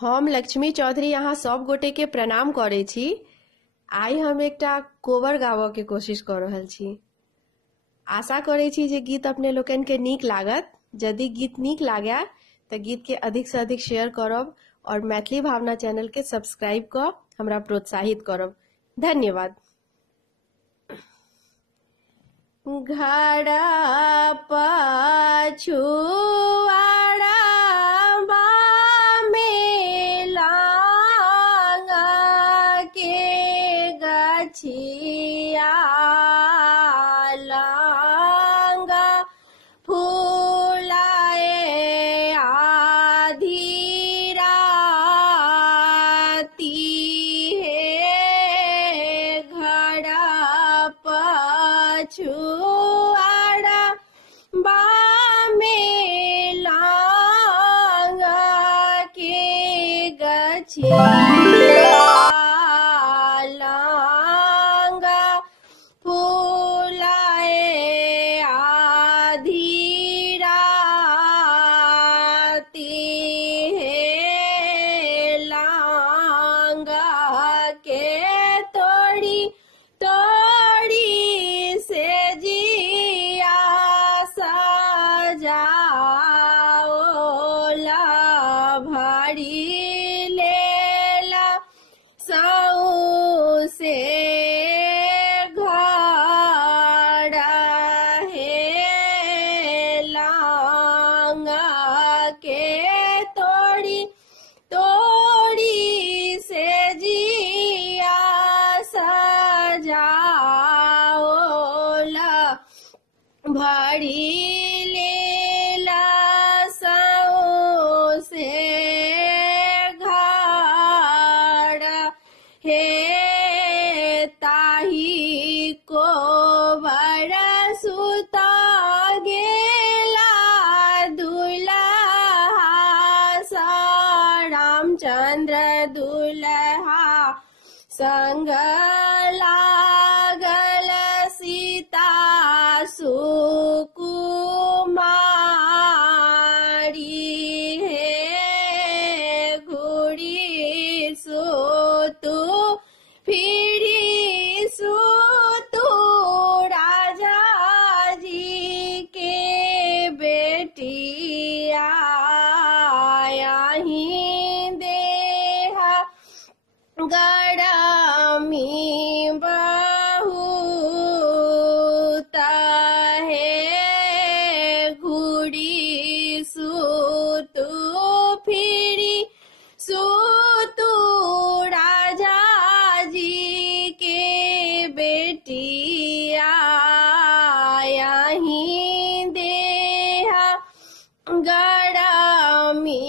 हम लक्ष्मी चौधरी यहाँ सब गोटे के प्रणाम करे छी। आई हम एकटा कोबर गाबऽ के कोशिश कर रहल छी। आशा करे छी जे गीत अपने लोकन के नीक लागत। यदि गीत नीक लागे तो गीत के अधिक से अधिक शेयर करब और मैथिली भावना चैनल के सब्सक्राइब कर हमरा प्रोत्साहित करब। धन्यवाद। घड़ा पछुआड़ा छिया लांगा फूलाए आधी राती है घड़ा पछुआड़ा बामे लांगा के गछिया भरी लेला साओ से घड़ा हे ताही को बरसुता गेला दुल्हा सा रामचंद्र दुल्हा संग लागल सीता सुकुमारी है घुड़ी सुतु फिरी सुतु राजा जी के बेटिया यहीं देहा गड़मी सुतु राजा जी के बेटिया यहीं देहा गड़मी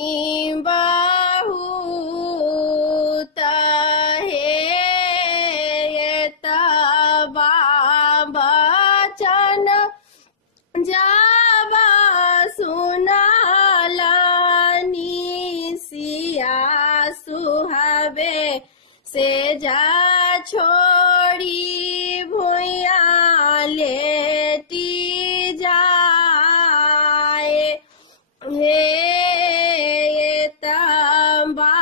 बहुत है तबा बचन जावा सुनालानी सिया सुहावे से जा छोड़ी भुइया लेटी जाए हे तबा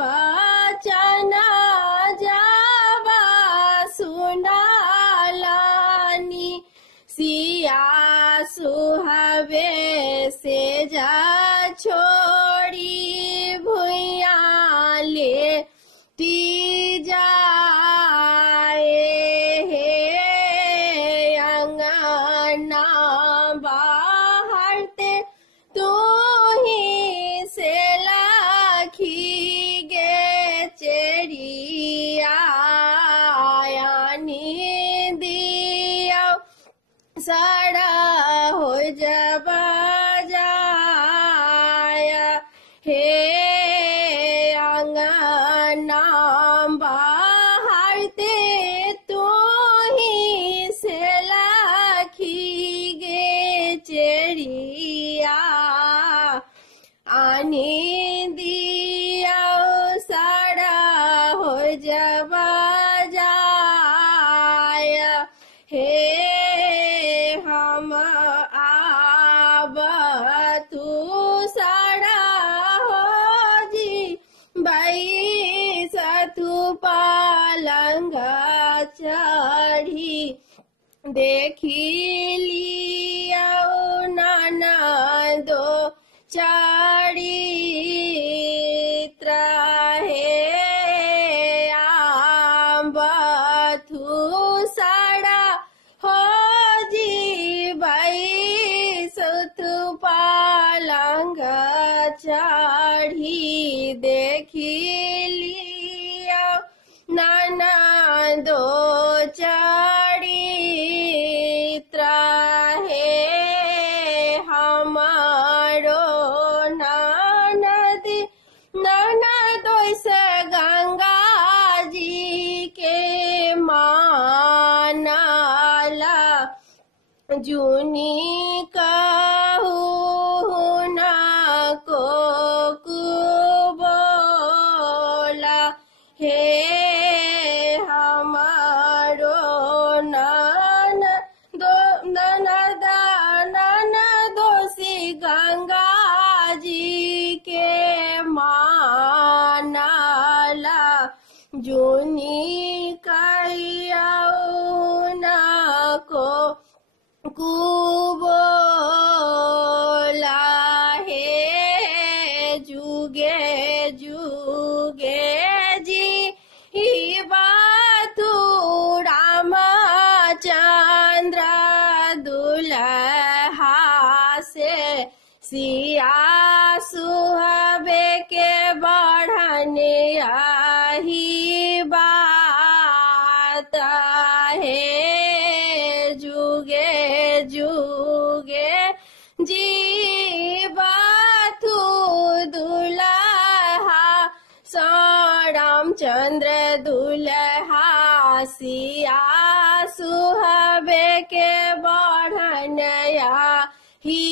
बचन जावा सुनालानी सिया सुहावे से जा छोड़ी भुइया लेटी जाए हे अंगना बाहरते तू ही से लाखी गे चेरिया यानी दिया साड़ा हो जबा जाया हे अंगना बाहरते तू ही से लाखी गे चेरिया आनी दिया साड़ा हो जबा जाया हे हम आब तू साड़ा हो जी देखी लियाओ ननदो चरित्र हे आम्बथु साड़ा हो जीवई सुतु पालंग चढ़ी देखी लिया ननदो चरित्र हे हमारो ननदो से गंगा जी के मानला जुनी कहू न को कुबोला हे हमारो ननदोसी गंगा जी के मानला जुनी कहियाऊ न को कुबोला हे जुगे जुगे जी ही बातु रामचंद्र दुल्हा से सिया सुहबे के बढ़ने आही बात है जुगे जुगे जीवाथु दुल्हा रामचंद्र दुल्हा सिया सुहबे के बढ़नया ही